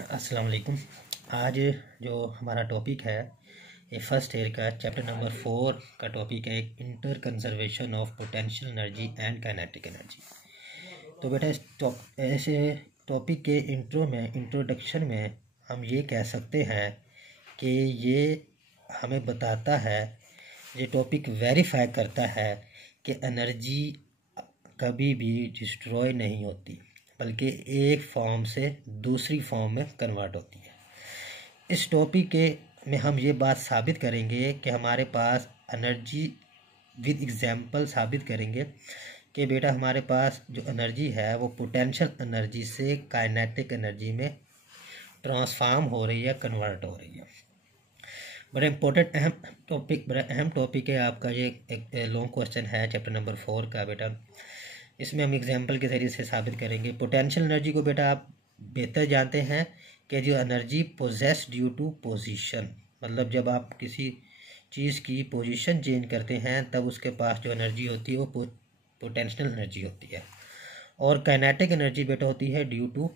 अस्सलाम वालेकुम। आज जो हमारा टॉपिक है ये फर्स्ट ईयर का चैप्टर नंबर 4 का टॉपिक है inter conservation of potential energy and kinetic energy. तो बेटा इस ऐसे टॉपिक के इंट्रोडक्शन में हम ये कह सकते हैं कि ये हमें बताता है, ये टॉपिक वेरीफाई करता है कि एनर्जी कभी भी डिस्ट्रॉय नहीं होती बल्कि एक फॉर्म से दूसरी फॉर्म में कन्वर्ट होती है। इस टॉपिक के में हम ये बात साबित करेंगे कि हमारे पास एनर्जी विद एग्जांपल साबित करेंगे कि बेटा हमारे पास जो एनर्जी है वो पोटेंशियल एनर्जी से काइनेटिक एनर्जी में ट्रांसफॉर्म हो रही है, कन्वर्ट हो रही है। बड़ा इम्पोर्टेंट अहम टॉपिक है आपका। ये एक लॉन्ग क्वेश्चन है चैप्टर नंबर 4 का बेटा। इसमें हम एग्जाम्पल के ज़रिए से साबित करेंगे। पोटेंशियल एनर्जी को बेटा आप बेहतर जानते हैं कि जो energy possess due to position, मतलब जब आप किसी चीज़ की पोजीशन चेंज करते हैं तब उसके पास जो एनर्जी होती है वो पोटेंशियल एनर्जी होती है। और काइनेटिक एनर्जी बेटा होती है ड्यू टू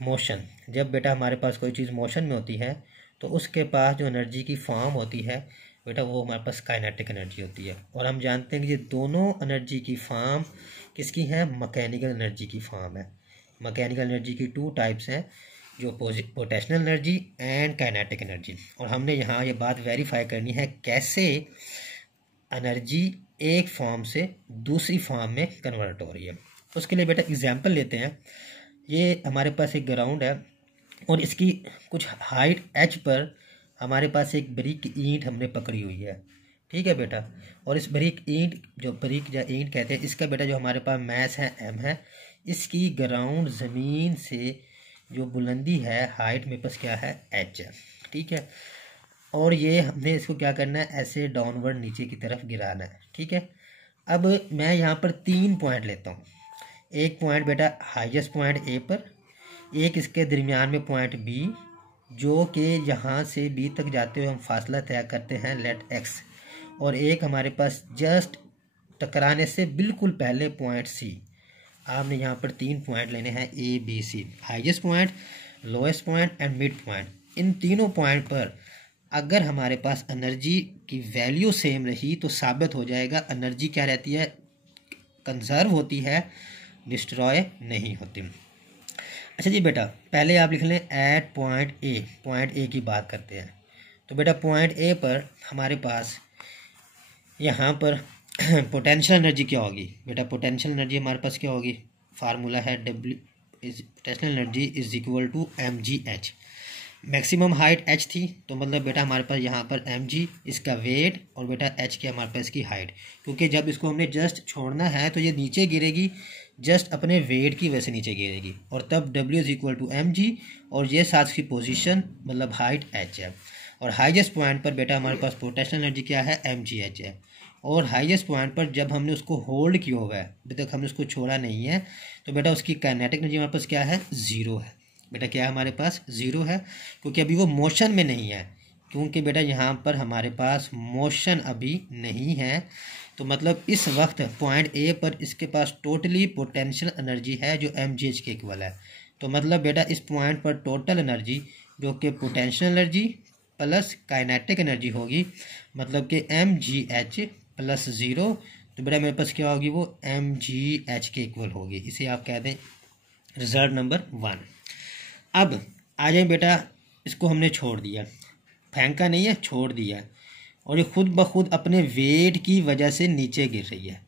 मोशन। जब बेटा हमारे पास कोई चीज़ मोशन में होती है तो उसके पास जो एनर्जी की फॉर्म होती है बेटा वो हमारे पास काइनेटिक एनर्जी होती है। और हम जानते हैं कि ये दोनों एनर्जी की फॉर्म किसकी है? मैकेनिकल एनर्जी की फॉर्म है। मैकेनिकल एनर्जी की 2 टाइप्स हैं, जो potential energy and kinetic energy. और हमने यहाँ ये बात वेरीफाई करनी है कैसे एनर्जी एक फॉर्म से दूसरी फॉर्म में कन्वर्ट हो रही है। उसके लिए बेटा एग्जाम्पल लेते हैं। ये हमारे पास एक ग्राउंड है और इसकी कुछ हाइट h पर हमारे पास एक बारीक ईंट हमने पकड़ी हुई है, ठीक है बेटा। और इस बारीक ईंट कहते हैं, इसका बेटा जो हमारे पास मैस है m है। इसकी ग्राउंड ज़मीन से जो बुलंदी है हाइट में पास क्या है? h है, ठीक है। और ये हमने इसको क्या करना है? ऐसे डाउनवर्ड नीचे की तरफ गिराना है, ठीक है। अब मैं यहाँ पर 3 पॉइंट लेता हूँ। एक पॉइंट बेटा हाईएस्ट पॉइंट A पर, एक इसके दरमियान में पॉइंट B, जो कि यहाँ से B तक जाते हुए हम फासला तय करते हैं लेट x, और एक हमारे पास जस्ट टकराने से बिल्कुल पहले पॉइंट C। आपने यहाँ पर 3 पॉइंट लेने हैं A B C, highest point, lowest point and mid point. इन तीनों पॉइंट पर अगर हमारे पास एनर्जी की वैल्यू सेम रही तो साबित हो जाएगा एनर्जी क्या रहती है? कंजर्व होती है, डिस्ट्रॉय नहीं होती। अच्छा जी बेटा, पहले आप लिख लें एट पॉइंट ए की बात करते हैं। तो बेटा पॉइंट ए पर हमारे पास यहाँ पर पोटेंशियल एनर्जी क्या होगी? बेटा पोटेंशियल एनर्जी हमारे पास क्या होगी? फार्मूला है potential energy is equal to mgh। Maximum height h थी, तो मतलब बेटा हमारे पास यहाँ पर mg इसका वेट और बेटा h की हमारे पास इसकी हाइट। क्योंकि जब इसको हमने जस्ट छोड़ना है तो ये नीचे गिरेगी, जस्ट अपने वेट की वजह से नीचे गिरेगी, और तब w is equal to mg और ये साथ की पोजीशन मतलब हाइट h है। और हाईएस्ट पॉइंट पर बेटा हमारे पास पोटेंशियल एनर्जी क्या है? mgh है। और हाईएस्ट पॉइंट पर जब हमने उसको होल्ड किया हुआ है, अभी तक हमने उसको छोड़ा नहीं है, तो बेटा उसकी काइनेटिक एनर्जी हमारे पास क्या है? 0 है। बेटा क्या है हमारे पास? 0 है, क्योंकि अभी वो मोशन में नहीं है। क्योंकि बेटा यहाँ पर हमारे पास मोशन अभी नहीं है, तो मतलब इस वक्त पॉइंट ए पर इसके पास टोटली पोटेंशियल एनर्जी है जो mgh के इक्वल है। तो मतलब बेटा इस पॉइंट पर टोटल एनर्जी जो कि potential energy plus kinetic energy होगी, मतलब कि mgh प्लस 0, तो बेटा मेरे पास क्या होगी? वो mgh के इक्वल होगी। इसे आप कह दें रिजल्ट नंबर 1। अब आ जाए बेटा, इसको हमने छोड़ दिया, फेंका नहीं है, छोड़ दिया, और ये खुद ब खुद अपने वेट की वजह से नीचे गिर रही है।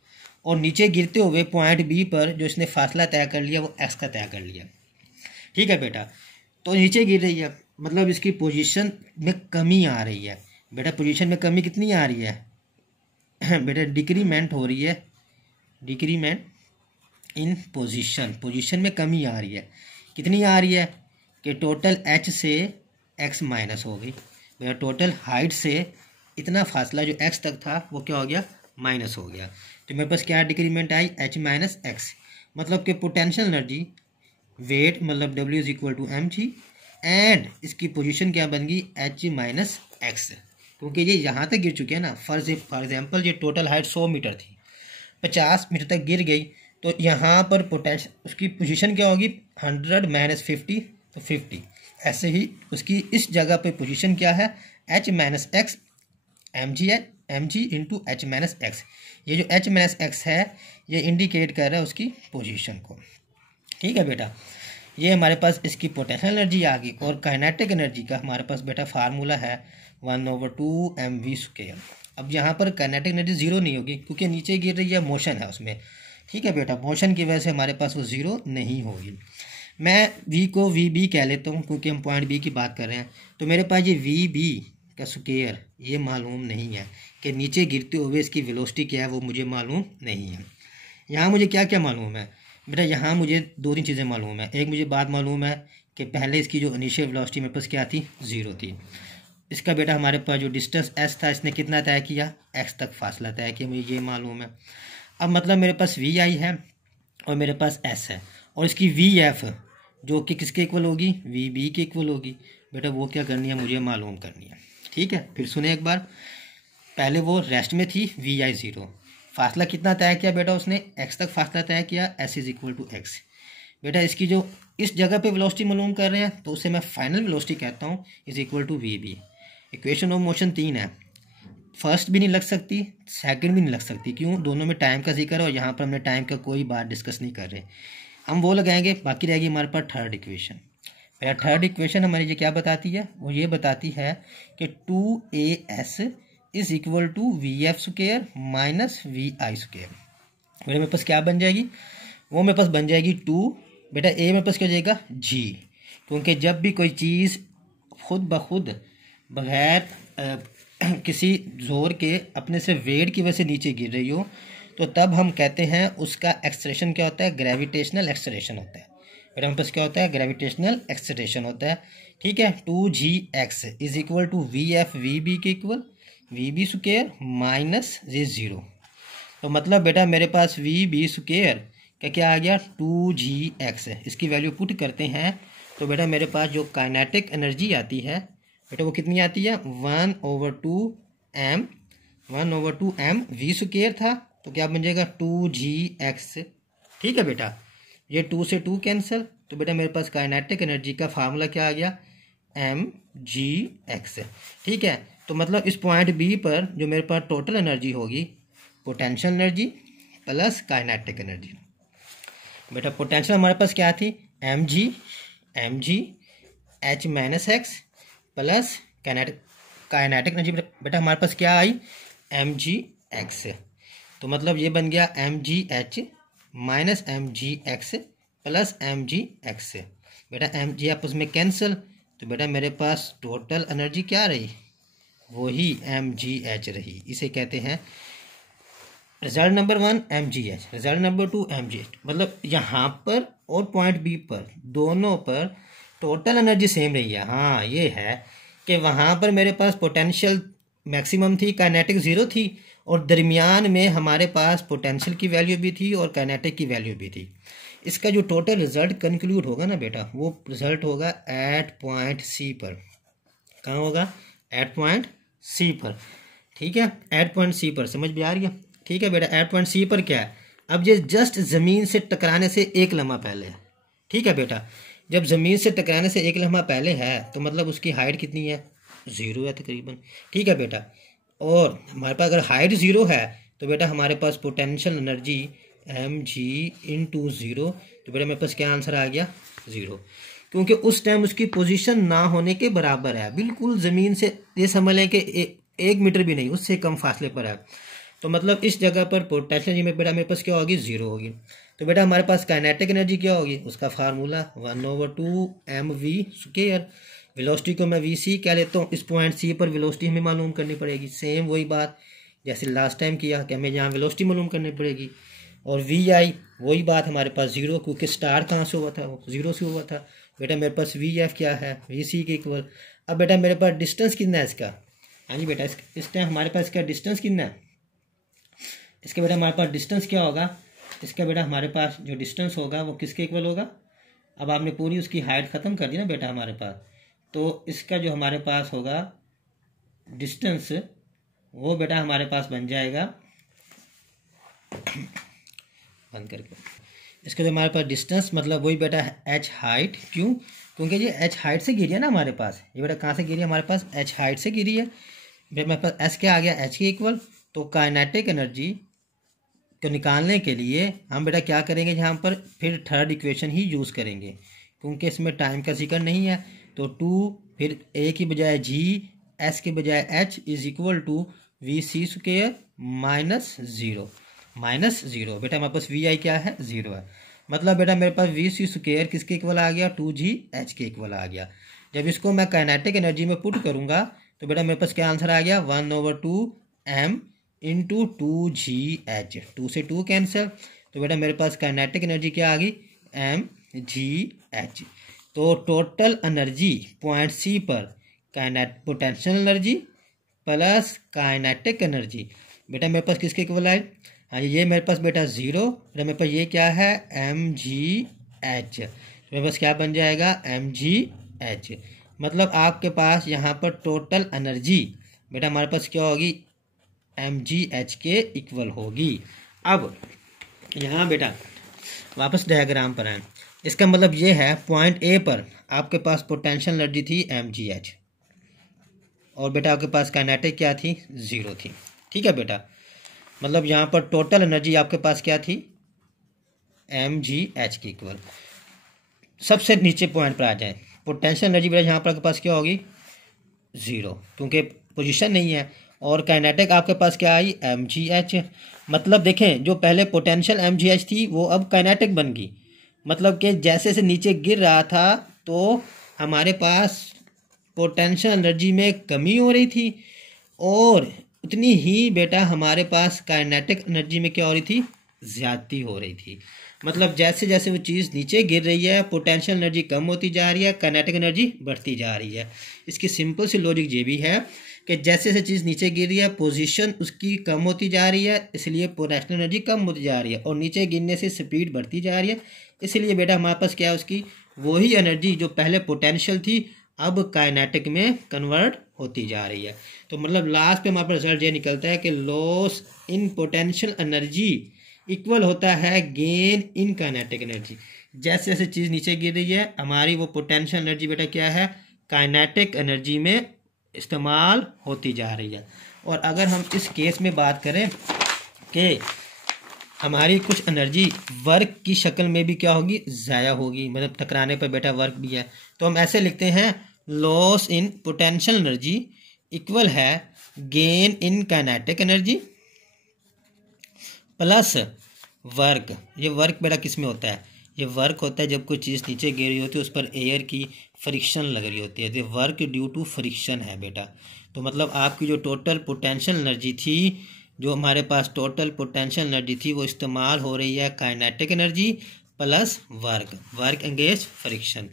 और नीचे गिरते हुए पॉइंट बी पर जो इसने फासला तय कर लिया वो एक्स का तय कर लिया, ठीक है बेटा। तो नीचे गिर रही है, मतलब इसकी पोजीशन में कमी आ रही है। बेटा पोजीशन में कमी कितनी आ रही है? बेटा डिक्रीमेंट हो रही है, डिक्रीमेंट इन पोजीशन में कमी आ रही है। कितनी आ रही है? कि टोटल h से x माइनस हो गई। मेरा टोटल हाइट से इतना फासला जो x तक था वो क्या हो गया? माइनस हो गया। तो मेरे पास क्या डिक्रीमेंट आई? h माइनस x, मतलब कि पोटेंशियल एनर्जी वेट मतलब w is equal to mg and इसकी पोजीशन क्या बन गई? h माइनस x, क्योंकि ये यहाँ तक गिर चुके हैं ना। फॉर एग्जाम्पल ये टोटल हाइट 100 मीटर थी, 50 मीटर तक गिर गई, तो यहाँ पर पोटेंशियल उसकी पोजीशन क्या होगी? 100 माइनस 50 तो 50। ऐसे ही उसकी इस जगह पे पोजीशन क्या है, h minus X M G into H minus X. ये जो h माइनस एक्स है ये इंडिकेट कर रहा है उसकी पोजीशन को। ठीक है बेटा, ये हमारे पास इसकी पोटेंशियल एनर्जी आ गई। और काइनेटिक एनर्जी का हमारे पास बेटा फार्मूला है 1/2 mv²। अब यहाँ पर काइनेटिक एनर्जी ज़ीरो नहीं होगी क्योंकि नीचे गिर रही है, मोशन है उसमें। ठीक है बेटा, मोशन की वजह से हमारे पास वो ज़ीरो नहीं होगी। मैं v को वी बी कह लेता हूँ क्योंकि हम पॉइंट बी की बात कर रहे हैं। तो मेरे पास ये वी बी का स्क्वायर ये मालूम नहीं है कि नीचे गिरते हुए इसकी वेलोसिटी क्या है, वो मुझे मालूम नहीं है। यहाँ मुझे क्या क्या मालूम है बेटा, यहाँ मुझे 2-3 चीज़ें मालूम है। एक मुझे बात मालूम है कि पहले इसकी जो इनिशियल वेलोसिटी मेरे पास क्या थी, 0 थी। इसका बेटा हमारे पास जो डिस्टेंस s था इसने कितना तय किया, x तक फासला तय किया, मुझे ये मालूम है। अब मतलब मेरे पास वी आई है और मेरे पास s है, और इसकी वी एफ जो कि किसके इक्वल होगी, वी बी के इक्वल होगी। बेटा वो क्या करनी है, मुझे मालूम करनी है। ठीक है, फिर सुने एक बार, पहले वो रेस्ट में थी, वी आई 0, फासला कितना तय किया बेटा उसने, x तक फासला तय किया, s is equal to X. बेटा इसकी जो इस जगह पे वेलोसिटी मालूम कर रहे हैं तो उसे मैं फाइनल वेलोसिटी कहता हूँ, is equal to V B. Equation of motion 3 है, फर्स्ट भी नहीं लग सकती, सेकंड भी नहीं लग सकती। क्यों, दोनों में टाइम का जिक्र है और यहाँ पर हमने टाइम का कोई बात डिस्कस नहीं कर रहे। हम वो लगाएंगे, बाकी रहेगी हमारे पास थर्ड इक्वेशन। पहला थर्ड इक्वेशन हमारी ये क्या बताती है, वो ये बताती है कि 2as is equal to V F square minus V I square. मेरे पास क्या बन जाएगी, वो मेरे पास बन जाएगी 2। बेटा ए मेरे पास क्या हो जाएगा, जी, क्योंकि जब भी कोई चीज़ खुद ब खुद बगैर किसी जोर के अपने से वेट की वजह से नीचे गिर रही हो तो तब हम कहते हैं उसका एक्सेलरेशन क्या होता है, ग्रेविटेशनल एक्सेलरेशन होता है। बेटा हमारे पास क्या होता है, ग्रेविटेशनल एक्सेलरेशन होता है। ठीक है, 2gx is equal to V F V B के equal V B square minus ये 0। तो मतलब बेटा मेरे पास वी बी स्क्वायर का क्या आ गया, 2gx। इसकी वैल्यू पुट करते हैं तो बेटा मेरे पास जो काइनेटिक एनर्जी आती है बेटा वो कितनी आती है, 1/2 m वी स्क्वायर था तो क्या बन जाएगा 2gx। ठीक है बेटा, ये 2 से 2 कैंसिल, तो बेटा मेरे पास काइनेटिक एनर्जी का फार्मूला क्या आ गया, mgx। ठीक है, तो मतलब इस पॉइंट बी पर जो मेरे पास टोटल एनर्जी होगी, potential energy plus kinetic energy. बेटा पोटेंशियल हमारे पास क्या थी, mg h minus x plus kinetic energy बेटा हमारे पास क्या आई, mgx। तो मतलब ये बन गया mgh minus mgx plus mgx। बेटा mg आपस में कैंसिल, तो बेटा मेरे पास टोटल एनर्जी क्या रही, वही mgh रही। इसे कहते हैं result number 1 mgh, result number 2 mgh। मतलब यहाँ पर और पॉइंट बी पर दोनों पर टोटल एनर्जी सेम रही है। हाँ ये है कि वहाँ पर मेरे पास पोटेंशियल मैक्सिमम थी, काइनेटिक 0 थी, और दरमियान में हमारे पास पोटेंशियल की वैल्यू भी थी और काइनेटिक की वैल्यू भी थी। इसका जो टोटल रिजल्ट कंक्लूड होगा ना बेटा, वो रिजल्ट होगा एट पॉइंट सी पर। कहाँ होगा, एट पॉइंट सी पर। ठीक है, एट पॉइंट सी पर, समझ में आ रही है। ठीक है बेटा, एट पॉइंट सी पर क्या है, अब ये जस्ट ज़मीन से टकराने से एक लम्हा पहले है। ठीक है बेटा, जब ज़मीन से टकराने से एक लम्हा पहले है तो मतलब उसकी हाइट कितनी है, 0 है तकरीबन। ठीक है बेटा, और हमारे पास अगर हाइट 0 है तो बेटा हमारे पास पोटेंशियल एनर्जी mg इंटू 0, तो बेटा मेरे पास क्या आंसर आ गया, 0, क्योंकि उस टाइम उसकी पोजीशन ना होने के बराबर है, बिल्कुल ज़मीन से ये समझ लें कि 1 मीटर भी नहीं, उससे कम फासले पर है। तो मतलब इस जगह पर पोटेंशियल एनर्जी में बेटा मेरे पास क्या होगी, 0 होगी। तो बेटा हमारे पास काइनेटिक एनर्जी क्या होगी, उसका फार्मूला 1/2 mv स्क्वायर। वेलोसिटी को मैं vc कह लेता हूँ, इस पॉइंट सी पर वेलोसिटी हमें मालूम करनी पड़ेगी। सेम वही बात जैसे लास्ट टाइम किया कि हमें यहाँ वेलोसिटी मालूम करनी पड़ेगी। और vi वही बात हमारे पास 0, क्योंकि स्टार्ट कहाँ से हुआ था, वो 0 से हुआ था। बेटा मेरे पास vf क्या है, vc के इक्वल। अब बेटा मेरे पास डिस्टेंस कितना है इसका, हाँ जी बेटा इस टाइम हमारे पास इसका डिस्टेंस कितना है, इसके बेटा हमारे पास डिस्टेंस क्या होगा, इसका बेटा हमारे पास जो डिस्टेंस होगा वो किसके इक्वल होगा। अब आपने पूरी उसकी हाइट ख़त्म कर दी ना बेटा हमारे पास, तो इसका जो हमारे पास होगा डिस्टेंस वो बेटा हमारे पास बन जाएगा, बंद करके, इसका जो हमारे पास डिस्टेंस मतलब वही बेटा h हाइट। क्यों, क्योंकि ये एच हाइट से गिरी है ना हमारे पास, ये बेटा कहाँ से गिरी है हमारे पास, एच हाइट से गिरी है। फिर मेरे पास एस क्या आ गया, एच के इक्वल। तो काइनेटिक एनर्जी को निकालने के लिए हम बेटा क्या करेंगे, यहाँ पर फिर थर्ड इक्वेशन ही यूज़ करेंगे, क्योंकि इसमें टाइम का जिक्र नहीं है। तो 2 फिर ए की बजाय जी, एस के बजाय H is equal to V C square minus zero. बेटा हमारे पास वी आई क्या है, 0 है। मतलब बेटा मेरे पास वी सी स्क्वेयर किसके इक्वल आ गया, 2g एच के इक्वल आ गया। जब इसको मैं काइनेटिक एनर्जी में पुट करूंगा तो बेटा मेरे पास क्या आंसर आ गया, 1/2m इंटू 2gh, 2 से 2 कैंसिल। तो बेटा मेरे पास काइनेटिक एनर्जी क्या आ गई, mgh। तो टोटल एनर्जी पॉइंट सी पर potential energy plus kinetic energy बेटा मेरे पास किसके इक्वल आए, हाँ ये मेरे पास बेटा 0, बेटा मेरे पास ये क्या है mgh। मेरे पास क्या बन जाएगा mgh। मतलब आपके पास यहाँ पर टोटल एनर्जी बेटा हमारे पास क्या होगी, mgh के इक्वल होगी। अब यहाँ बेटा वापस डायग्राम पर आए, इसका मतलब ये है पॉइंट ए पर आपके पास पोटेंशियल एनर्जी थी mgh और बेटा आपके पास काइनेटिक क्या थी, 0 थी। ठीक है बेटा, मतलब यहाँ पर टोटल एनर्जी आपके पास क्या थी, mgh के इक्वल। सबसे नीचे पॉइंट पर आ जाए, पोटेंशियल एनर्जी बेटा यहाँ पर आपके पास क्या होगी, 0, क्योंकि पोजीशन नहीं है। और काइनेटिक आपके पास क्या आई, mgh। मतलब देखें जो पहले पोटेंशियल mgh थी वो अब काइनेटिक बन गई। मतलब कि जैसे से नीचे गिर रहा था तो हमारे पास पोटेंशियल एनर्जी में कमी हो रही थी और उतनी ही बेटा हमारे पास काइनेटिक एनर्जी में क्या हो रही थी, ज़्यादती हो रही थी। मतलब जैसे जैसे वो चीज़ नीचे गिर रही है पोटेंशियल एनर्जी कम होती जा रही है, काइनेटिक एनर्जी बढ़ती जा रही है। इसकी सिंपल सी लॉजिक ये भी है कि जैसे जैसे चीज़ नीचे गिर रही है पोजीशन उसकी कम होती जा रही है, इसलिए पोटेंशियल एनर्जी कम होती जा रही है, और नीचे गिरने से स्पीड बढ़ती जा रही है, इसलिए बेटा हमारे पास क्या है उसकी वही एनर्जी जो पहले पोटेंशियल थी अब काइनेटिक में कन्वर्ट होती जा रही है। तो मतलब लास्ट पे हमारे पास रिजल्ट ये निकलता है कि loss in potential energy equal होता है गेन इन काइनेटिक एनर्जी। जैसे जैसे चीज़ नीचे गिर रही है हमारी वो पोटेंशियल एनर्जी बेटा क्या है, काइनेटिक एनर्जी में इस्तेमाल होती जा रही है। और अगर हम इस केस में बात करें कि हमारी कुछ एनर्जी वर्क की शक्ल में भी क्या होगी, ज़ाया होगी, मतलब टकराने पर बेटा वर्क भी है, तो हम ऐसे लिखते हैं loss in potential energy equal है gain in kinetic energy plus work. ये वर्क बेटा किस में होता है, ये वर्क होता है जब कोई चीज़ नीचे गिर रही होती है उस पर एयर की फ्रिक्शन लग रही होती है, तो वर्क ड्यू टू फ्रिक्शन है बेटा। तो मतलब आपकी जो टोटल पोटेंशियल एनर्जी थी, जो हमारे पास टोटल पोटेंशियल एनर्जी थी वो इस्तेमाल हो रही है काइनेटिक एनर्जी प्लस वर्क एंगेज friction.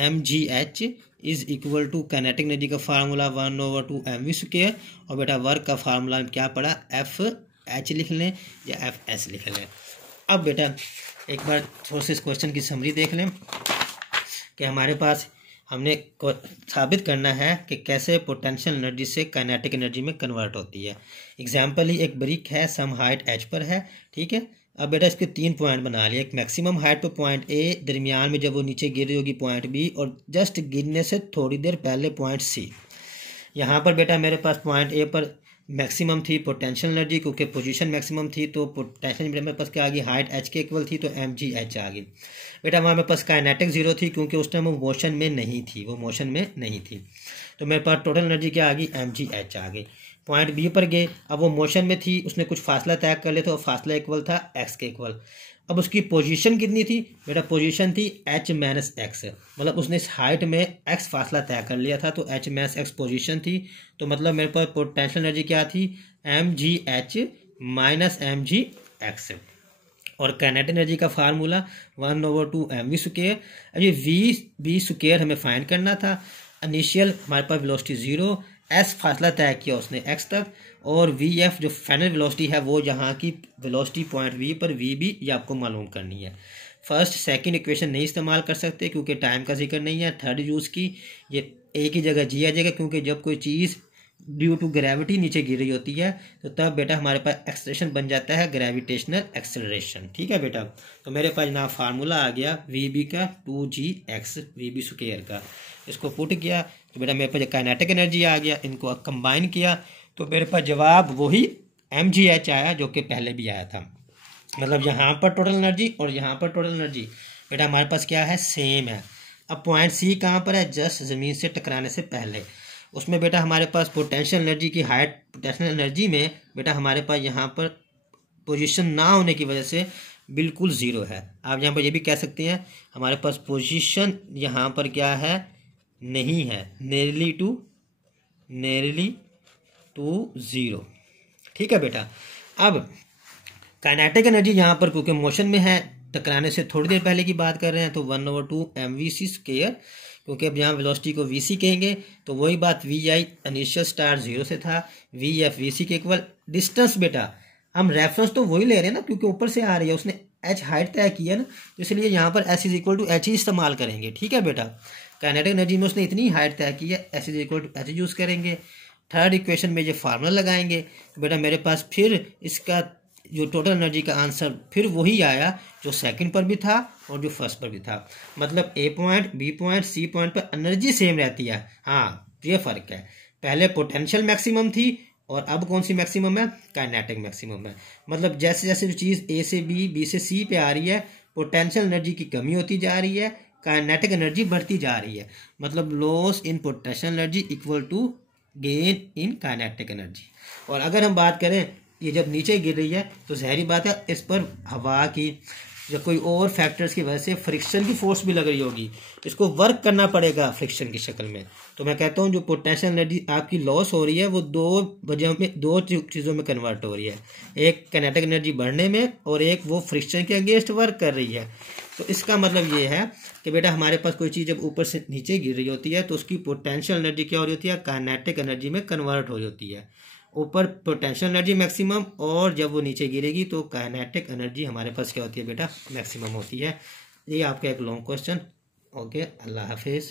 mgh is equal to kinetic energy का फार्मूला 1/2mv², और बेटा वर्क का फार्मूला क्या पड़ा, FH लिख लें या FS लिख लें। अब बेटा एक बार थोड़ा सा इस क्वेश्चन की समरी देख लें कि हमारे पास हमने साबित करना है कि कैसे पोटेंशियल एनर्जी से काइनेटिक एनर्जी में कन्वर्ट होती है। एग्जाम्पल ही एक ब्रिक है, सम हाइट h पर है, ठीक है। अब बेटा इसके 3 पॉइंट बना लिए, एक मैक्सिमम हाइट पे पॉइंट A, दरमियान में जब वो नीचे गिर रही होगी पॉइंट B, और जस्ट गिरने से थोड़ी देर पहले पॉइंट C। यहाँ पर बेटा मेरे पास पॉइंट A पर मैक्सिमम थी पोटेंशियल एनर्जी, क्योंकि पोजीशन मैक्सिमम थी तो पोटेंशियल मेरे पास क्या आ गई, हाइट h के इक्वल थी तो mgh आ गई। बेटा वहाँ मेरे पास काइनेटिक 0 थी क्योंकि उस टाइम वो मोशन में नहीं थी, तो मेरे पास टोटल एनर्जी क्या आ गई, mgh आ गई। पॉइंट बी पर गए, अब वो मोशन में थी, उसने कुछ फासला तय कर लिया, तो फासला इक्वल था x के इक्वल। अब उसकी पोजीशन कितनी थी बेटा, पोजीशन थी h माइनस एक्स, मतलब उसने इस हाइट में x फासला तय कर लिया था तो h माइनस एक्स पोजीशन थी। तो मतलब मेरे पास पोटेंशियल एनर्जी क्या थी, mgh माइनस mgx। और काइनेटिक एनर्जी का फार्मूला 1/2mv²। अब ये v² हमें फाइंड करना था। इनिशियल हमारे पास वेलोसिटी 0, s फासला तय किया उसने x तक, और vf जो फाइनल वेलोसिटी है वो यहाँ की वेलोसिटी पॉइंट v पर vb ये आपको मालूम करनी है। फर्स्ट सेकंड इक्वेशन नहीं इस्तेमाल कर सकते क्योंकि टाइम का जिक्र नहीं है। थर्ड यूज़ की, ये a की जगह g आ जाएगा, क्योंकि जब कोई चीज़ ड्यू टू ग्रेविटी नीचे गिर रही होती है, तो तब बेटा हमारे पास एक्सेलरेशन बन जाता है ग्रेविटेशनल एक्सेलरेशन। ठीक है बेटा, तो मेरे पास जनाब फार्मूला आ गया वी का 2gx वी स्क्वायर का, इसको पुट किया तो बेटा मेरे पास काइनेटिक एनर्जी आ गया, इनको कंबाइन किया तो मेरे पास जवाब वही mgh आया जो कि पहले भी आया था। मतलब यहाँ पर टोटल एनर्जी और यहाँ पर टोटल एनर्जी बेटा हमारे पास क्या है, सेम है। अब पॉइंट सी कहाँ पर है, जस्ट ज़मीन से टकराने से पहले। उसमें बेटा हमारे पास पोटेंशियल एनर्जी की हाइट, पोटेंशियल एनर्जी में बेटा हमारे पास यहाँ पर पोजीशन ना होने की वजह से बिल्कुल ज़ीरो है। आप यहाँ पर ये भी कह सकते हैं हमारे पास पोजीशन यहाँ पर क्या है, नहीं है, नेरली टू ज़ीरो। ठीक है बेटा, अब काइनेटिक एनर्जी यहाँ पर क्योंकि मोशन में है, टकराने से थोड़ी देर पहले की बात कर रहे हैं, तो 1/2 mvc स्क्वायर, क्योंकि अब यहाँ वेलोसिटी को vc कहेंगे तो वही बात vi इनिशियल स्टार्ट 0 से था, vf vc के इक्वल। डिस्टेंस बेटा हम रेफरेंस तो वही ले रहे हैं ना, क्योंकि ऊपर से आ रही है, उसने h हाइट तय किया ना, तो इसलिए यहाँ पर s = h ही इस्तेमाल करेंगे। ठीक है बेटा, काइनेटिक एनर्जी में उसने इतनी हाइट तय की है, s = h यूज़ करेंगे। थर्ड इक्वेशन में ये फार्मूला लगाएंगे तो बेटा मेरे पास फिर इसका जो टोटल एनर्जी का आंसर फिर वही आया जो सेकंड पर भी था और जो फर्स्ट पर भी था। मतलब A point, B point, C point पर एनर्जी सेम रहती है। हाँ, ये फ़र्क है, पहले पोटेंशियल मैक्सिमम थी और अब कौन सी मैक्सिमम है, काइनेटिक मैक्सिमम है। मतलब जैसे जैसे जो चीज़ ए से बी, बी से सी पे आ रही है, पोटेंशियल एनर्जी की कमी होती जा रही है, काइनेटिक एनर्जी बढ़ती जा रही है। मतलब loss in potential energy equal to gain in kinetic energy. और अगर हम बात करें ये जब नीचे गिर रही है तो ज़ाहिर बात है इस पर हवा की या कोई और फैक्टर्स की वजह से फ्रिक्शन की फोर्स भी लग रही होगी, इसको वर्क करना पड़ेगा फ्रिक्शन की शक्ल में। तो मैं कहता हूँ जो पोटेंशियल एनर्जी आपकी लॉस हो रही है वो दो वजह में, दो चीज़ों में कन्वर्ट हो रही है, एक काइनेटिक एनर्जी बढ़ने में और एक वो फ्रिक्शन के अगेंस्ट वर्क कर रही है। तो इसका मतलब ये है कि बेटा हमारे पास कोई चीज़ जब ऊपर से नीचे गिर रही होती है तो उसकी पोटेंशियल एनर्जी क्या हो रही होती है, काइनेटिक एनर्जी में कन्वर्ट हो रही होती है। ऊपर पोटेंशियल एनर्जी मैक्सिमम और जब वो नीचे गिरेगी तो काइनेटिक एनर्जी हमारे पास क्या होती है बेटा, मैक्सिमम होती है। ये आपका एक लॉन्ग क्वेश्चन। ओके, अल्लाह हाफिज़।